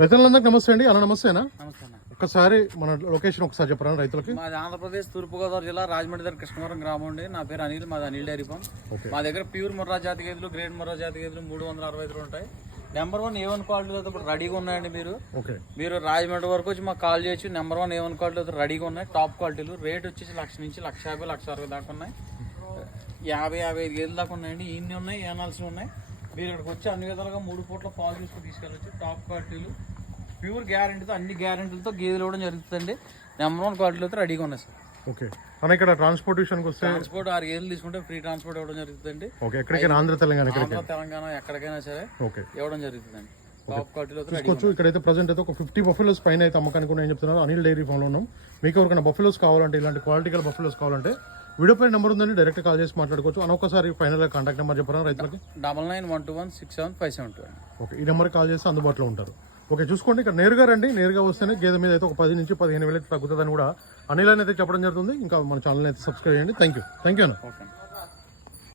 రైతులందరికీ నమస్తే అండి. అన్న నమస్తేనా? ఒక్కసారి మన లొకేషన్ ఒకసారి చెప్పరా రైతులకి? మాది ఆంధ్రప్రదేశ్ తూర్పుగోదావరి జిల్లా రాజమండ్రి దగ్గర కృష్ణవరం గ్రామం అండి. నా పేరు అనిల్ మాది అనిల్ డైరీ ఫామ్. మా దగ్గర ప్యూర్ ముర్రా జాతి గేదెలు గ్రేడ్ ముర్రా జాతి గేదెలు మూడు వందల అరవై ఐదు ఉంటాయి. నెంబర్ వన్ ఏ వన్ క్వాలిటీలో అయితే ఇప్పుడు రెడీగా ఉన్నాయండి మీరు. మీరు రాజమండ్రి వరకు వచ్చి మాకు కాల్ చేయొచ్చు. నెంబర్ వన్ ఏ వన్ క్వాలిటీలో అయితే రెడీగా ఉన్నాయి. టాప్ క్వాలిటీలు రేట్ వచ్చేసి లక్ష నుంచి లక్ష యాభై లక్ష అరవై దాకా ఉన్నాయి. యాభై యాభై ఐదు గేదెలు దాకా ఉన్నాయండి. ఇన్ని ఉన్నాయి ఏనాల్సి ఉన్నాయి. మీరు ఇక్కడికి వచ్చి అన్ని విధాలుగా మూడు పూట్ల పాలు తీసుకుని తీసుకెళ్ళచ్చు. టాప్ క్వాలిటీలు ప్యూర్ గ్యారంటీతో అన్ని గ్యారంటీలతో గేదెలు ఇవ్వడం జరుగుతుందండి. నెంబర్ వన్ క్వాలిటీలో అయితే రెడీగా ఉన్నాయి సార్ ఓకే అన్న ఇక్కడ ట్రాన్స్పోర్ట్ విషయానికి వస్తే ట్రాన్స్పోర్ట్ ఆరు గేదెలు తీసుకుంటే ఫ్రీ ట్రాన్స్పోర్ట్ ఇవ్వడం జరుగుతుందండి. ఓకే ఎక్కడికైనా ఆంధ్ర తెలంగాణ ఆంధ్ర తెలంగాణ ఎక్కడికైనా సరే ఓకే ఇవ్వడం జరుగుతుందండి. చూసుకోవచ్చు ఇక్కడైతే ప్రజెంట్ అయితే ఒక ఫిఫ్టీ బఫెలోస్ పైన అయితే అమ్మకానికి ఉన్నాయని చెప్తున్నారు. అనిల్ డైరీ ఫామ్లో ఉన్నాం. మీకు ఎవరికైనా బఫెలోస్ కావాలంటే ఇలాంటి క్వాలిటీ గల బఫెలోస్ కావాలంటే వీడియో పైన నెంబర్ ఉందండి డైరెక్ట్ కాల్ చేసి మాట్లాడుకోవచ్చు. అనొకసారి ఫైనల్ కాంటాక్ట్ నెంబర్ చెప్పరా రైతులకి? Double nine one two one six seven five seven two okay ఈ నెంబర్కి కాల్ చేస్తే అందుబాటులో ఉంటారు. ఓకే చూసుకోండి ఇక్కడ నేరుగా రండి. నేరుగా వస్తేనే గేదె మీద అయితే ఒక పది నుంచి పదిహేను వేలు అయితే తగ్గుతుందని కూడా అనిల్ అని అయితే చెప్పడం జరుగుతుంది. ఇంకా మన ఛానల్ అయితే సబ్స్క్రైబ్ చేయండి. థ్యాంక్ యూ థ్యాంక్ యూ అన్న. ఓకే